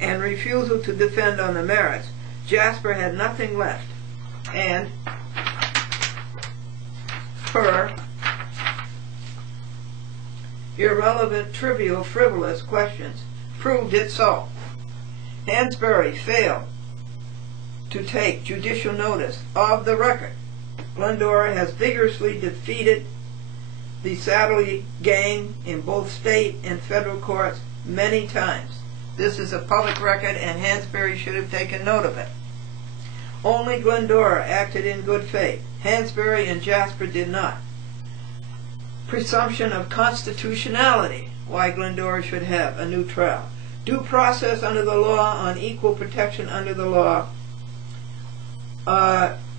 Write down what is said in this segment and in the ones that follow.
and refusal to defend on the merits, Jasper had nothing left, and her irrelevant, trivial, frivolous questions proved it so. Hansbury failed to take judicial notice of the record. Glendora has vigorously defeated the Saddley gang in both state and federal courts many times. This is a public record, and Hansbury should have taken note of it. Only Glendora acted in good faith. Hansbury and Jasper did not. Presumption of constitutionality, why Glendora should have a new trial. Due process under the law on equal protection under the law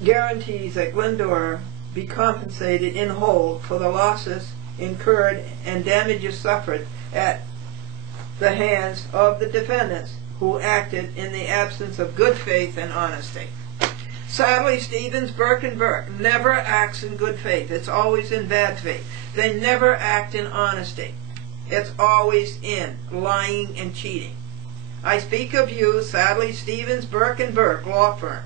guarantees that Glendora be compensated in whole for the losses incurred and damages suffered at the hands of the defendants who acted in the absence of good faith and honesty. Sadly, Stevens, Burke, and Burke never acts in good faith. It's always in bad faith. They never act in honesty. It's always in lying and cheating. I speak of you, Sadly, Stevens, Burke, and Burke law firm.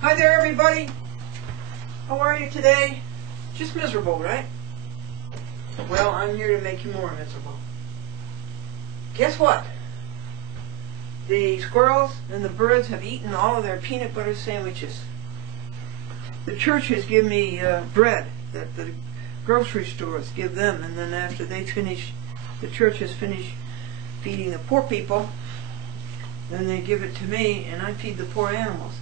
Hi there, everybody. How are you today? Just miserable, right? Well, I'm here to make you more miserable. Guess what? The squirrels and the birds have eaten all of their peanut butter sandwiches. The churches give me bread that the grocery stores give them, and then after they finish, the churches finish feeding the poor people, then they give it to me, and I feed the poor animals.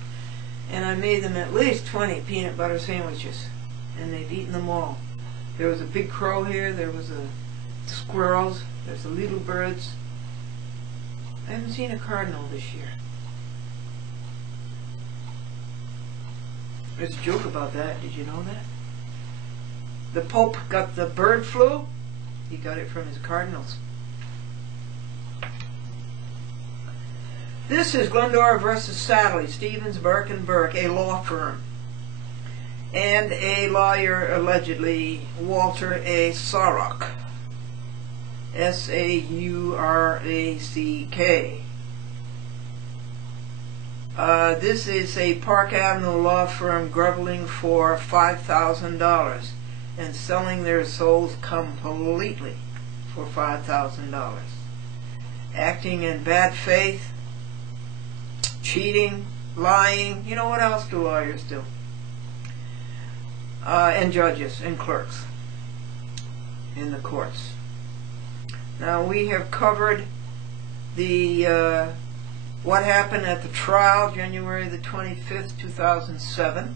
And I made them at least 20 peanut butter sandwiches, and they've eaten them all. There was a big crow here, there was a squirrels, there's the little birds. I haven't seen a cardinal this year. There's a joke about that, did you know that? The Pope got the bird flu, he got it from his cardinals. This is Glendora versus Sadley, Stevens, Burke, and Burke, a law firm. And a lawyer, allegedly, Walter A. Saurack. S-A-U-R-A-C-K. This is a Park Avenue law firm groveling for $5,000 and selling their souls completely for $5,000. Acting in bad faith, cheating, lying, you know what else do lawyers do? And judges and clerks in the courts. Now we have covered the what happened at the trial January the 25th, 2007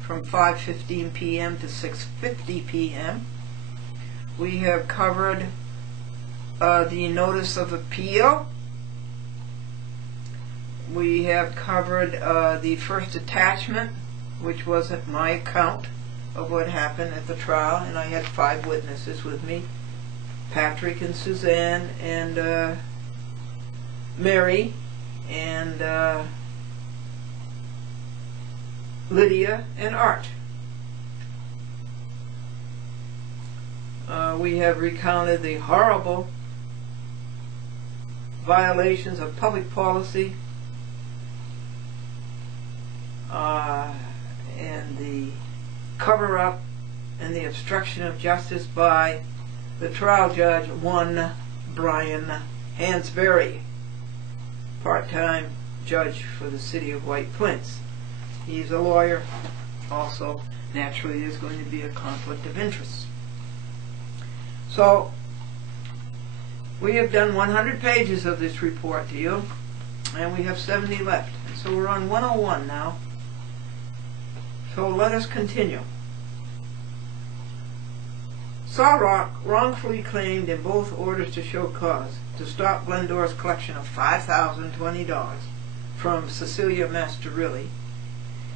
from 5:15 p.m. to 6:50 p.m. We have covered the notice of appeal. We have covered the first attachment, which was at my account of what happened at the trial, and I had 5 witnesses with me, Patrick and Suzanne and Mary and Lydia and Art. We have recounted the horrible violations of public policy and the cover-up and the obstruction of justice by the trial judge, one Brian Hansbury, part-time judge for the city of White Plains. He's a lawyer. Also, naturally, there's going to be a conflict of interest. So, we have done 100 pages of this report to you, and we have 70 left. And so we're on 101 now. So let us continue. Sawrock wrongfully claimed in both orders to show cause to stop Glendora's collection of $5,020 from Cecilia Masterilli.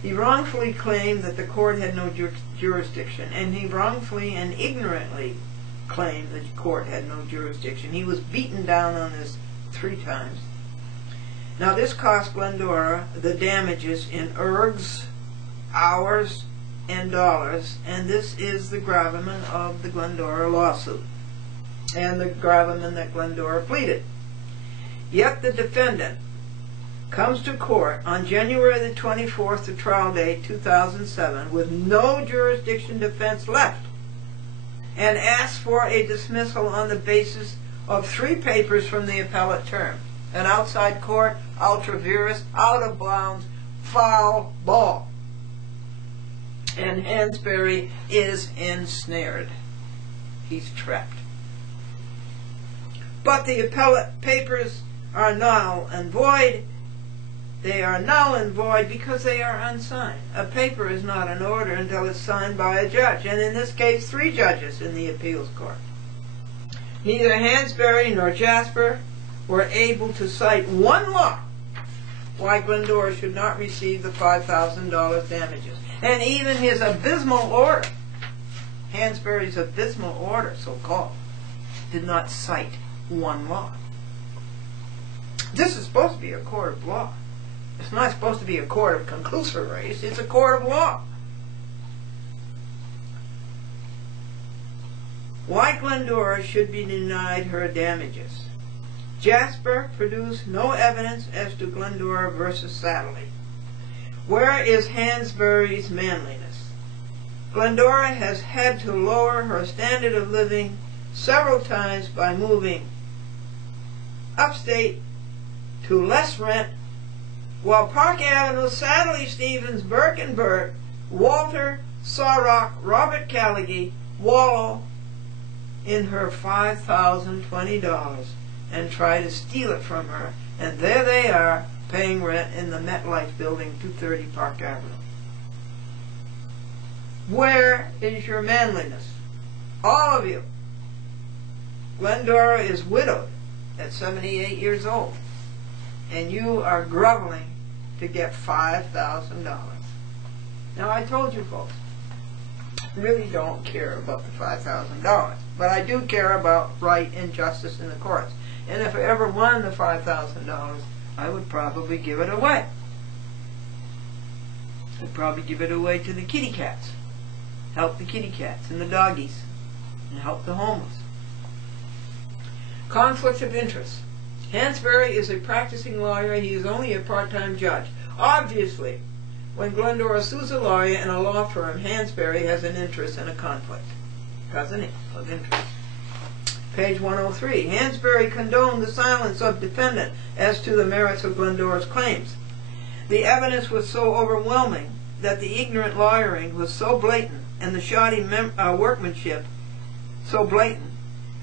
He wrongfully claimed that the court had no jurisdiction, and he wrongfully and ignorantly claimed that the court had no jurisdiction. He was beaten down on this 3 times. Now this cost Glendora the damages in ergs, hours, and dollars, and this is the gravamen of the Glendora lawsuit, and the gravamen that Glendora pleaded. Yet the defendant comes to court on January the 24th, the trial date, 2007, with no jurisdiction defense left, and asks for a dismissal on the basis of 3 papers from the appellate term. An outside court, ultra vires, out of bounds, foul ball. And Hansbury is ensnared. He's trapped. But the appellate papers are null and void. They are null and void because they are unsigned. A paper is not an order until it's signed by a judge, and in this case 3 judges in the appeals court. Neither Hansbury nor Jasper were able to cite one law why Glendora should not receive the $5,000 damages. And even his abysmal order, Hansbury's abysmal order, so-called, did not cite one law. This is supposed to be a court of law. It's not supposed to be a court of conclusories. It's a court of law. Why Glendora should be denied her damages. Jasper produced no evidence as to Glendora versus Satterley. Where is Hansbury's manliness? Glendora has had to lower her standard of living several times by moving upstate to less rent, while Park Avenue, Satterley, Stevens, Burke and Burt, Walter, Sawrock, Robert Callaghy wallow in her $5,020 and try to steal it from her, and there they are paying rent in the MetLife building, 230 Park Avenue. Where is your manliness? All of you. Glendora is widowed at 78 years old, and you are groveling to get $5,000. Now I told you folks, I really don't care about the $5,000, but I do care about right and justice in the courts. And if I ever won the $5,000, I would probably give it away. I'd probably give it away to the kitty cats. Help the kitty cats and the doggies, and help the homeless. Conflict of interest. Hansbury is a practicing lawyer. He is only a part-time judge. Obviously, when Glendora sues a lawyer in a law firm, Hansbury has an interest and a conflict, doesn't he, of interest. Page 103. Hansbury condoned the silence of defendant as to the merits of Glendora's claims. The evidence was so overwhelming that the ignorant lawyering was so blatant and the shoddy workmanship so blatant,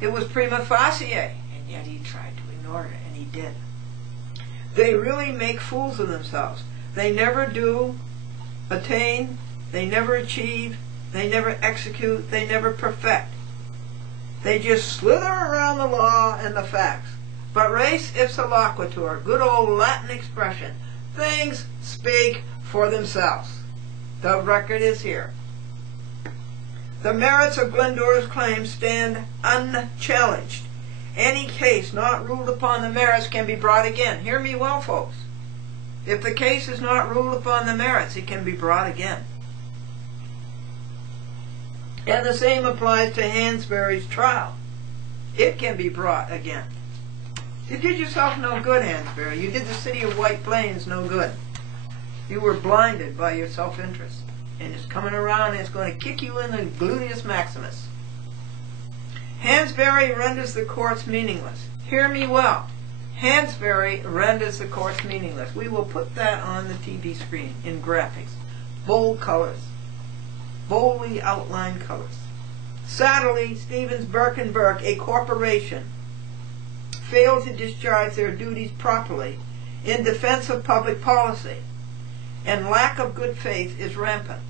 it was prima facie, and yet he tried to ignore it, and he did. They really make fools of themselves. They never do attain, they never achieve, they never execute, they never perfect. They just slither around the law and the facts. But res ipsa loquitur, good old Latin expression, things speak for themselves. The record is here. The merits of Glendora's claims stand unchallenged. Any case not ruled upon the merits can be brought again. Hear me well, folks. If the case is not ruled upon the merits, it can be brought again. And the same applies to Hansbury's trial. It can be brought again. You did yourself no good, Hansbury. You did the city of White Plains no good. You were blinded by your self-interest. And it's coming around and it's going to kick you in the gluteus maximus. Hansbury renders the courts meaningless. Hear me well. Hansbury renders the course meaningless. We will put that on the TV screen in graphics. Bold colors. Boldly outlined colors. Sadly, Stevens, Burke & Burke, a corporation, failed to discharge their duties properly in defense of public policy, and lack of good faith is rampant.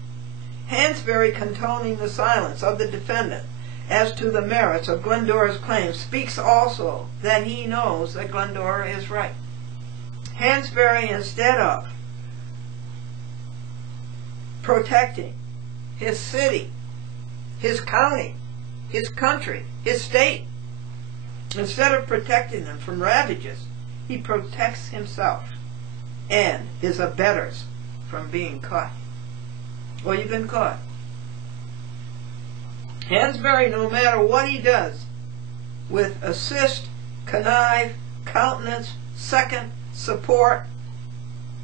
Hansbury, condoning the silence of the defendant as to the merits of Glendora's claims, speaks also that he knows that Glendora is right. Hansbury, instead of protecting his city, his county, his country, his state, instead of protecting them from ravages, he protects himself and his abettors from being caught. Well, you've been caught. Hansbury, no matter what he does, with assist, connive, countenance, second, support,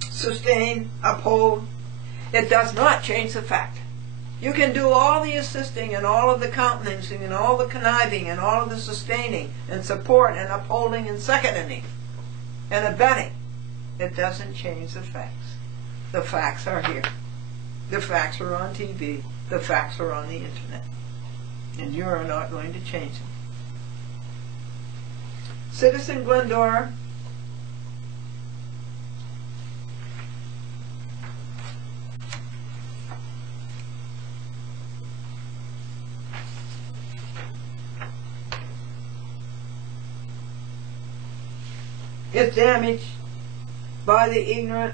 sustain, uphold, it does not change the fact. You can do all the assisting and all of the countenancing and all the conniving and all of the sustaining and support and upholding and seconding and abetting. It doesn't change the facts. The facts are here. The facts are on TV. The facts are on the internet. And you are not going to change them. Citizen Glendora, is damaged by the ignorant,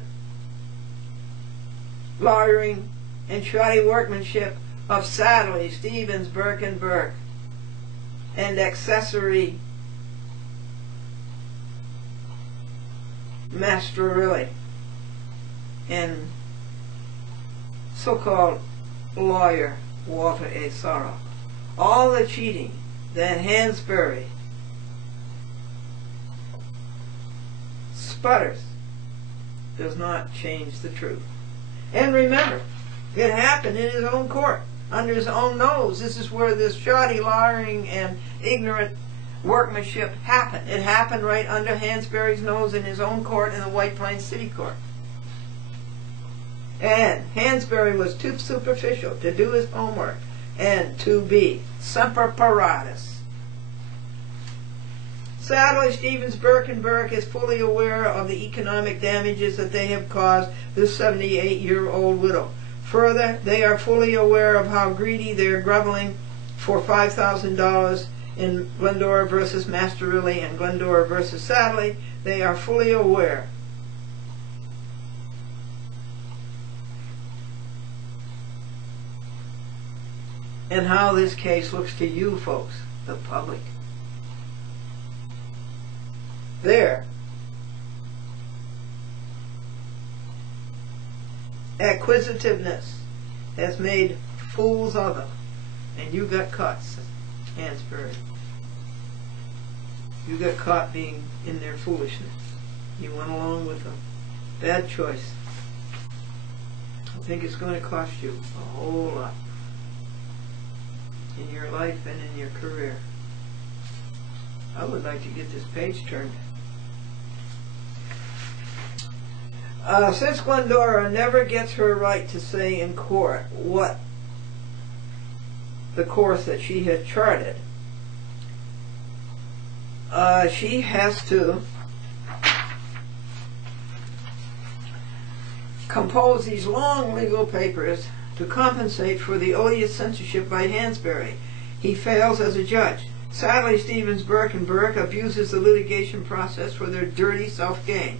lawyering, and shoddy workmanship of Sadly, Stevens, Burke & Burke, and accessory Masterilli, and so-called lawyer Walter A. Sorrow. All the cheating that Hansbury sputters does not change the truth. And remember, it happened in his own court, under his own nose. This is where this shoddy lawyering and ignorant workmanship happened. It happened right under Hansbury's nose in his own court in the White Plains City Court. And Hansbury was too superficial to do his homework and to be semper paratus. Sadly, Stevens, Burke & Burke is fully aware of the economic damages that they have caused this 78-year-old widow. Further, they are fully aware of how greedy they are groveling for $5,000 in Glendora versus Masterilli and Glendora versus Sadly. They are fully aware and how this case looks to you folks, the public. Their acquisitiveness has made fools of them, and you got caught, Hansbury. You got caught being in their foolishness. You went along with them. Bad choice. I think it's going to cost you a whole lot in your life and in your career. I would like to get this page turned. Since Glendora never gets her right to say in court what the course that she had charted, she has to compose these long legal papers to compensate for the odious censorship by Hansbury. He fails as a judge. Sadly, Stevens, Burke & Burke abuses the litigation process for their dirty self-gain.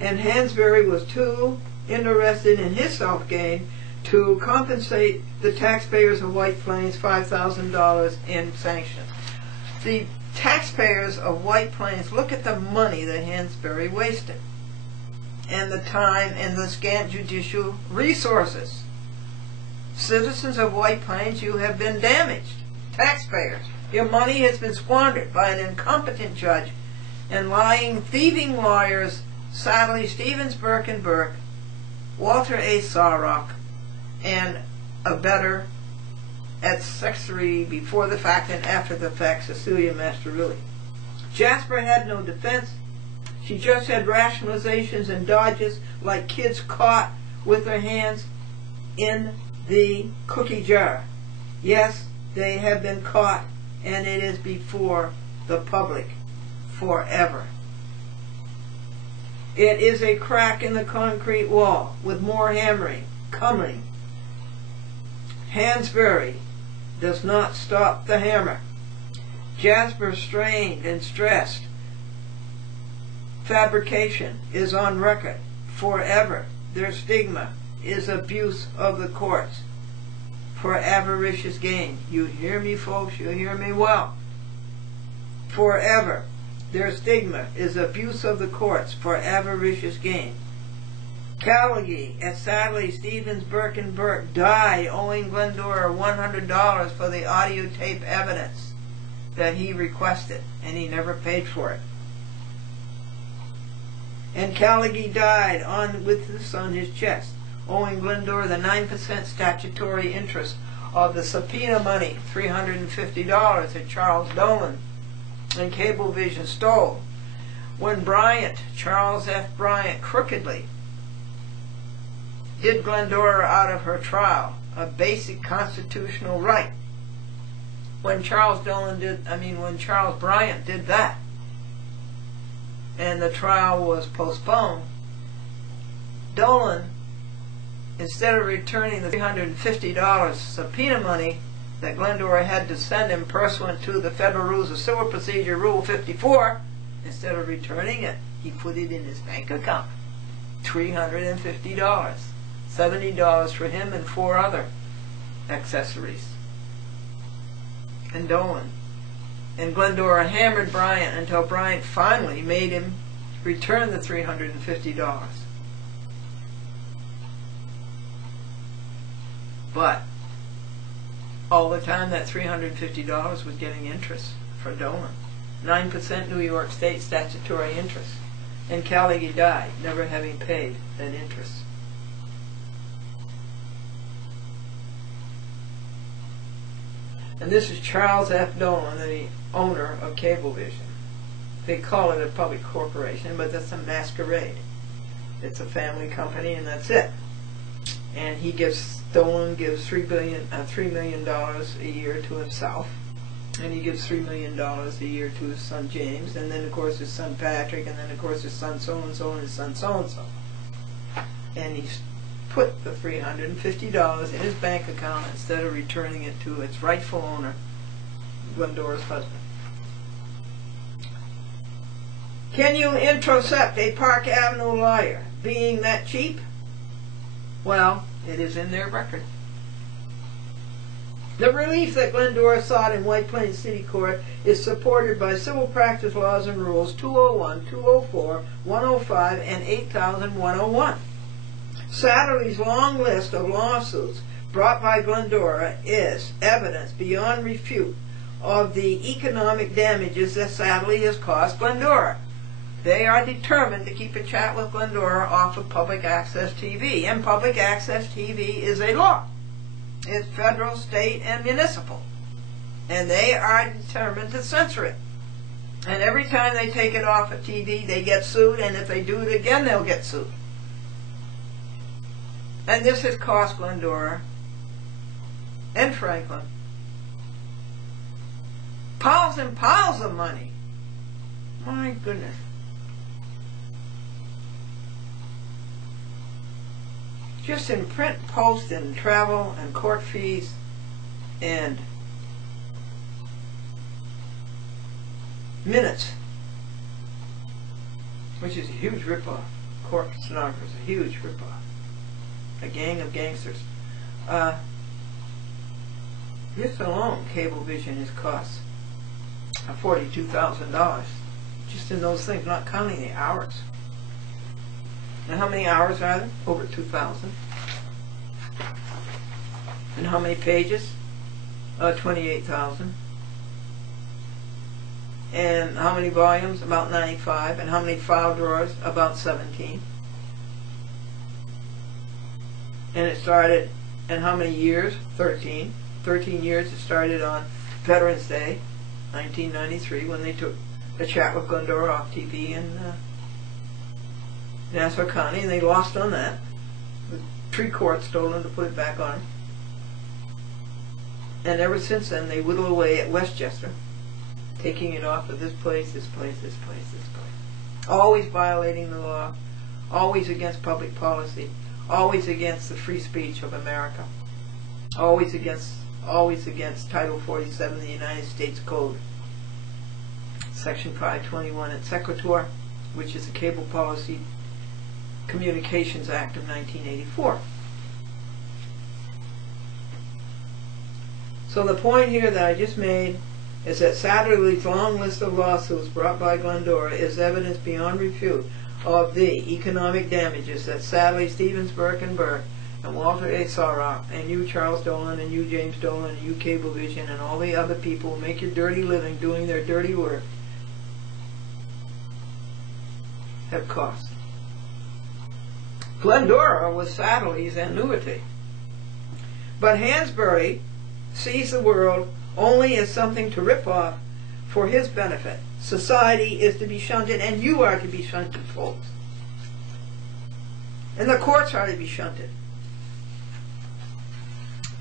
And Hansbury was too interested in his self-gain to compensate the taxpayers of White Plains $5,000 in sanctions. The taxpayers of White Plains, look at the money that Hansbury wasted, and the time and the scant judicial resources. Citizens of White Plains, you have been damaged. Taxpayers, your money has been squandered by an incompetent judge and lying, thieving lawyers. Sadly, Stevens, Burke & Burke, Walter A. Sorrow, and a better accessory before the fact and after the fact, Cecilia Masterilli. Jasper had no defense. She just had rationalizations and dodges like kids caught with their hands in the cookie jar. Yes, they have been caught, and it is before the public forever. It is a crack in the concrete wall with more hammering coming. Hansbury does not stop the hammer. Jasper strained and stressed. Fabrication is on record forever. Their stigma is abuse of the courts for avaricious gain. You hear me, folks? You hear me well. Forever. Their stigma is abuse of the courts for avaricious gain. Callaghy at Sadly, Stevens, Burke and Burke die owing Glendora $100 for the audio tape evidence that he requested, and he never paid for it. And Callaghy died with this on his chest, owing Glendora the 9% statutory interest of the subpoena money, $350 that Charles Dolan and Cablevision stole when Charles F. Bryant, crookedly did Glendora out of her trial, a basic constitutional right. When Charles Bryant did that, and the trial was postponed, Dolan, instead of returning the $350 subpoena money that Glendora had to send him pursuant to the Federal Rules of Civil Procedure, Rule 54, instead of returning it, he put it in his bank account. $350. $70 for him and 4 other accessories. And Dolan. And Glendora hammered Bryant until Bryant finally made him return the $350. But all the time that $350 was getting interest for Dolan. 9% New York State statutory interest. And Callaghy died, never having paid that interest. And this is Charles F. Dolan, the owner of Cablevision. They call it a public corporation, but that's a masquerade. It's a family company, and that's it. And Dolan gives $3 million a year to himself, and he gives $3 million a year to his son James, and then of course his son Patrick, and then of course his son so-and-so, and his son so-and-so. And he's put the $350 in his bank account instead of returning it to its rightful owner, Glendora's husband. Can you intercept a Park Avenue liar being that cheap? Well, it is in their record. The relief that Glendora sought in White Plains City Court is supported by Civil Practice Laws and Rules 201, 204, 105, and 8101. Satterley's long list of lawsuits brought by Glendora is evidence beyond refute of the economic damages that Satterley has caused Glendora. They are determined to keep a chat with Glendora off of public access TV, and public access TV is a law. It's federal, state, and municipal, and they are determined to censor it. And every time they take it off of TV, they get sued, and if they do it again, they'll get sued. And this has cost Glendora and Franklin piles and piles of money. My goodness. Just in print, post, and travel, and court fees, and minutes, which is a huge ripoff. Court stenographers, a huge ripoff. A gang of gangsters. This alone, Cablevision has cost $42,000. Just in those things, not counting the hours. And how many hours are there? Over 2,000. And how many pages? 28,000. And how many volumes? About 95. And how many file drawers? About 17. And it started, and how many years? 13. 13 years. It started on Veterans Day, 1993, when they took the chat with Glendora off TV, and Nassau County, and they lost on that. The tree court stolen to put it back on. And ever since then, they whittle away at Westchester, taking it off of this place, this place, this place, this place. Always violating the law, always against public policy, always against the free speech of America, always against Title 47 of the United States Code, Section 521 et sequitur, which is the Cable Policy Communications Act of 1984. So the point here that I just made is that Satterlee's long list of lawsuits brought by Glendora is evidence beyond refute of the economic damages that Satterlee, Stevens, Burke, and Burke, and Walter A. Sawrock, and you, Charles Dolan, and you, James Dolan, and you, Cablevision, and all the other people who make your dirty living doing their dirty work, have cost. Glendora was Satterlee's annuity. But Hansbury sees the world only as something to rip off for his benefit. Society is to be shunted, and you are to be shunted, folks. And the courts are to be shunted.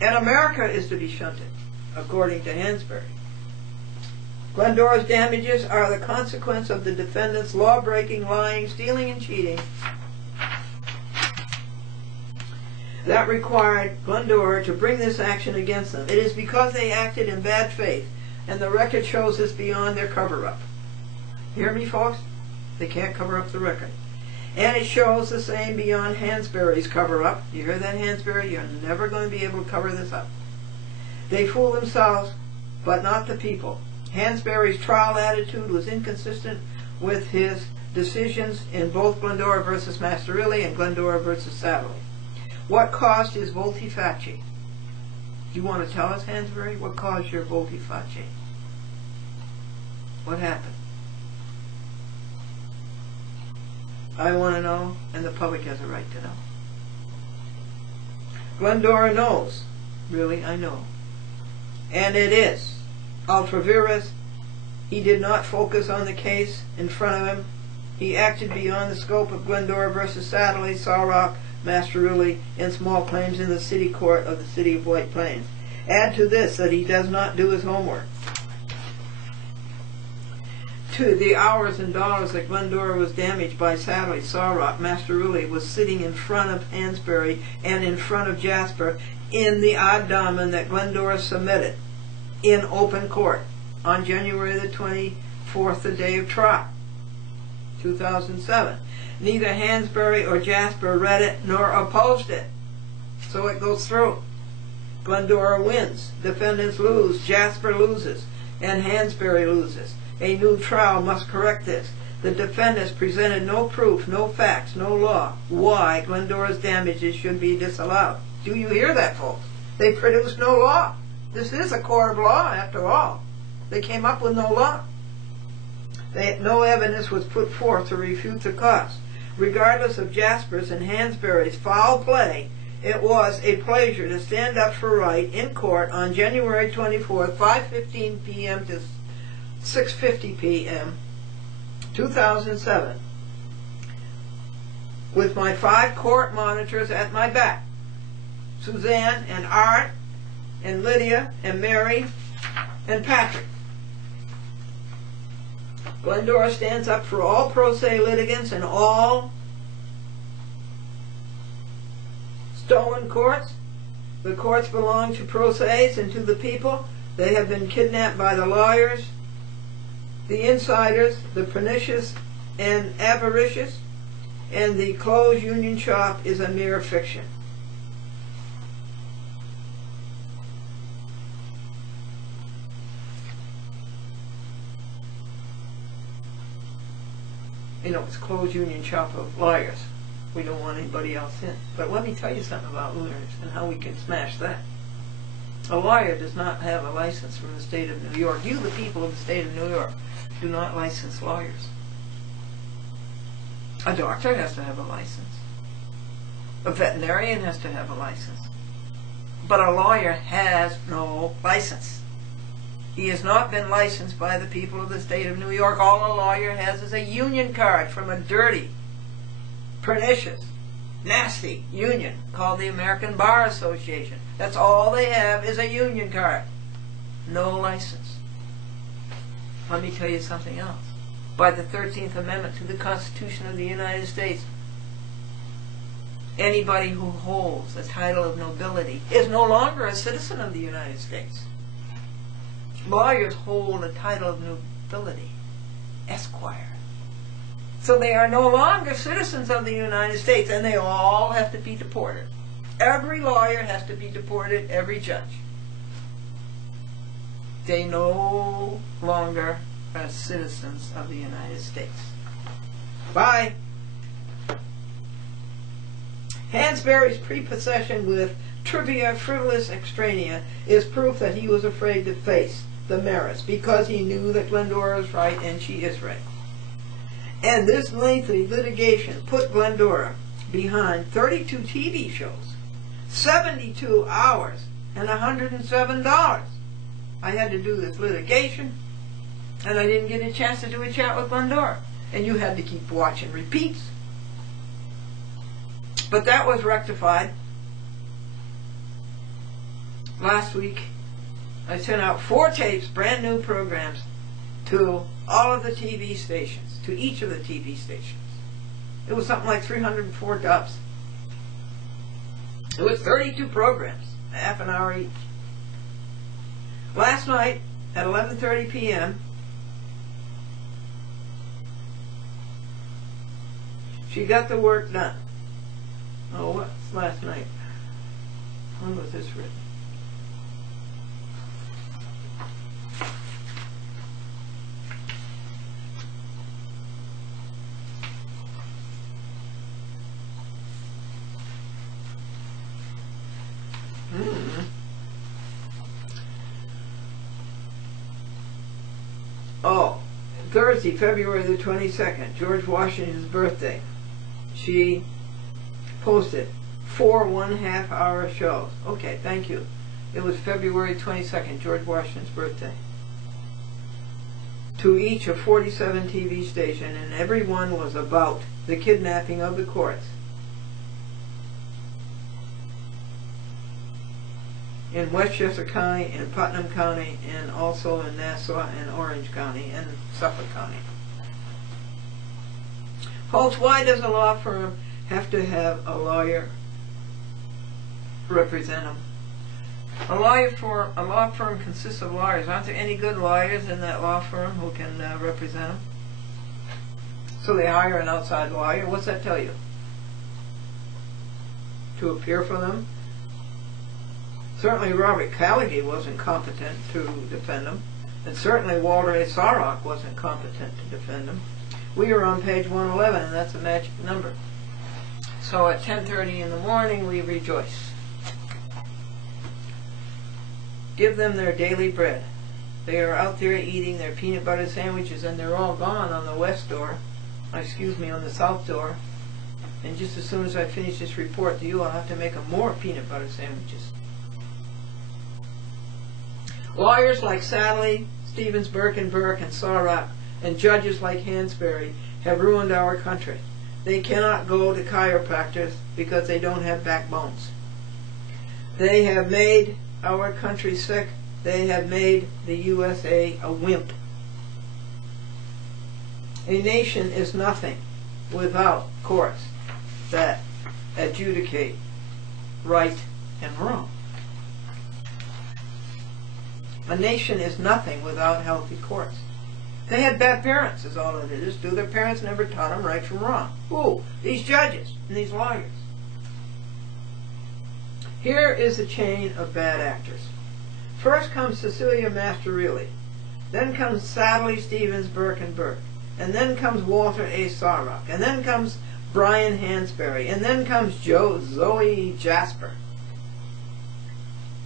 And America is to be shunted, according to Hansbury. Glendora's damages are the consequence of the defendant's law-breaking, lying, stealing, and cheating that required Glendora to bring this action against them. It is because they acted in bad faith, and the record shows this beyond their cover-up. Hear me, folks? They can't cover up the record. And it shows the same beyond Hansbury's cover-up. You hear that, Hansbury? You're never going to be able to cover this up. They fool themselves, but not the people. Hansbury's trial attitude was inconsistent with his decisions in both Glendora versus Masterilli and Glendora versus Satterlee. What caused his volte-face? Do you want to tell us, Hansbury? What caused your volte-face? What happened? I want to know, and the public has a right to know. Glendora knows. Really, I know. And it is ultra vires. He did not focus on the case in front of him. He acted beyond the scope of Glendora versus Satterlee, Sawrock, Masterilli, and small claims in the city court of the city of White Plains. Add to this that he does not do his homework. To the hours and dollars that Glendora was damaged by Satterlee, Sawrock, Masterilli was sitting in front of Hansbury and in front of Jasper in the ad domen that Glendora submitted in open court on January the 24th, the day of trial, 2007. Neither Hansbury or Jasper read it nor opposed it. So it goes through. Glendora wins. Defendants lose. Jasper loses. And Hansbury loses. A new trial must correct this. The defendants presented no proof, no facts, no law why Glendora's damages should be disallowed. Do you hear that, folks? They produced no law. This is a court of law, after all. They came up with no law. No evidence was put forth to refute the cause. Regardless of Jasper's and Hansbury's foul play, it was a pleasure to stand up for right in court on January 24th, 5:15 p.m. to 6:50 p.m., 2007, with my 5 court monitors at my back, Suzanne and Art and Lydia and Mary and Patrick. Glendora stands up for all pro se litigants and all stolen courts. The courts belong to pro ses and to the people. They have been kidnapped by the lawyers, the insiders, the pernicious and avaricious, and the closed union shop is a mere fiction. You know, it's closed union shop of liars. We don't want anybody else in. But let me tell you something about lawyers and how we can smash that. A lawyer does not have a license from the state of New York. You, the people of the state of New York, do not license lawyers. A doctor has to have a license. A veterinarian has to have a license. But a lawyer has no license. He has not been licensed by the people of the state of New York. All a lawyer has is a union card from a dirty pernicious, nasty union called the American Bar Association. That's all they have is a union card. No license. Let me tell you something else. By the 13th Amendment to the Constitution of the United States, anybody who holds a title of nobility is no longer a citizen of the United States. Lawyers hold a title of nobility, esquire. So they are no longer citizens of the United States, and they all have to be deported. Every lawyer has to be deported, every judge. They no longer are citizens of the United States. Bye. Hansbury's prepossession with trivia, frivolous extraneous is proof that he was afraid to face the merits because he knew that Glendora is right and she is right. And this lengthy litigation put Glendora behind 32 TV shows, 72 hours, and $107. I had to do this litigation, and I didn't get a chance to do a chat with Glendora. And you had to keep watching repeats. But that was rectified. Last week, I sent out 4 tapes, brand new programs, to all of the TV stations, to each of the TV stations. It was something like 304 dubs. It was 32 programs, a half an hour each. Last night, at 11:30 p.m., she got the work done. Oh, what's last night? When was this written? Oh, Thursday, February the 22nd, George Washington's birthday. She posted 4 1/2-hour shows. Okay, thank you. It was February 22nd, George Washington's birthday. To each of 47 TV stations, and every one was about the kidnapping of the courts. In Westchester County, in Putnam County, and also in Nassau and Orange County, and Suffolk County. Folks, why does a law firm have to have a lawyer represent them? A law firm consists of lawyers. Aren't there any good lawyers in that law firm who can represent them? So they hire an outside lawyer. What's that tell you? To appear for them? Certainly Robert Callaghan wasn't competent to defend him, and certainly Walter A. Sarrock wasn't competent to defend him. We are on page 111, and that's a magic number. So at 10:30 in the morning, we rejoice. Give them their daily bread. They are out there eating their peanut butter sandwiches, and they're all gone on the west door, on the south door. And just as soon as I finish this report to you, I'll have to make them more peanut butter sandwiches. Lawyers like Sadley, Stevens, Burke and Sarrock, and judges like Hansbury have ruined our country. They cannot go to chiropractors because they don't have backbones. They have made our country sick. They have made the USA a wimp. A nation is nothing without courts that adjudicate right and wrong. A nation is nothing without healthy courts. They had bad parents, is all it is. Their parents never taught them right from wrong. Who? These judges and these lawyers. Here is a chain of bad actors. First comes Cecilia Masterilli. Then comes Sadley, Stevens, Burke, and then comes Walter A. Sarrock. And then comes Brian Hansbury. And then comes Zoe Jasper.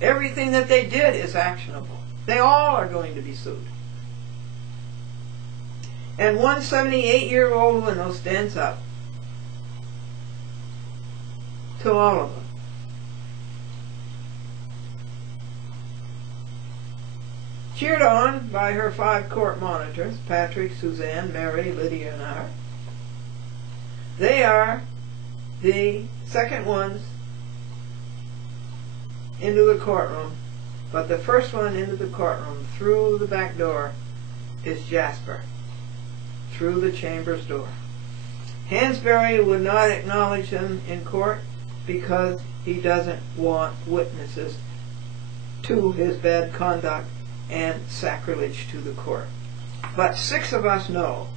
Everything that they did is actionable. They all are going to be sued. And one 78-year-old widow stands up to all of them. Cheered on by her 5 court monitors, Patrick, Suzanne, Mary, Lydia, and I. They are The second one's into the courtroom, but the first one into the courtroom through the back door is Jasper, through the chamber's door. Hansbury would not acknowledge him in court because he doesn't want witnesses to his bad conduct and sacrilege to the court. But 6 of us know,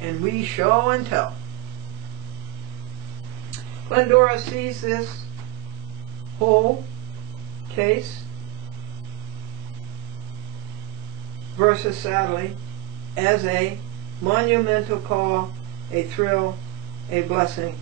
and we show and tell. Glendora sees this whole case versus Sadly as a monumental call, a thrill, a blessing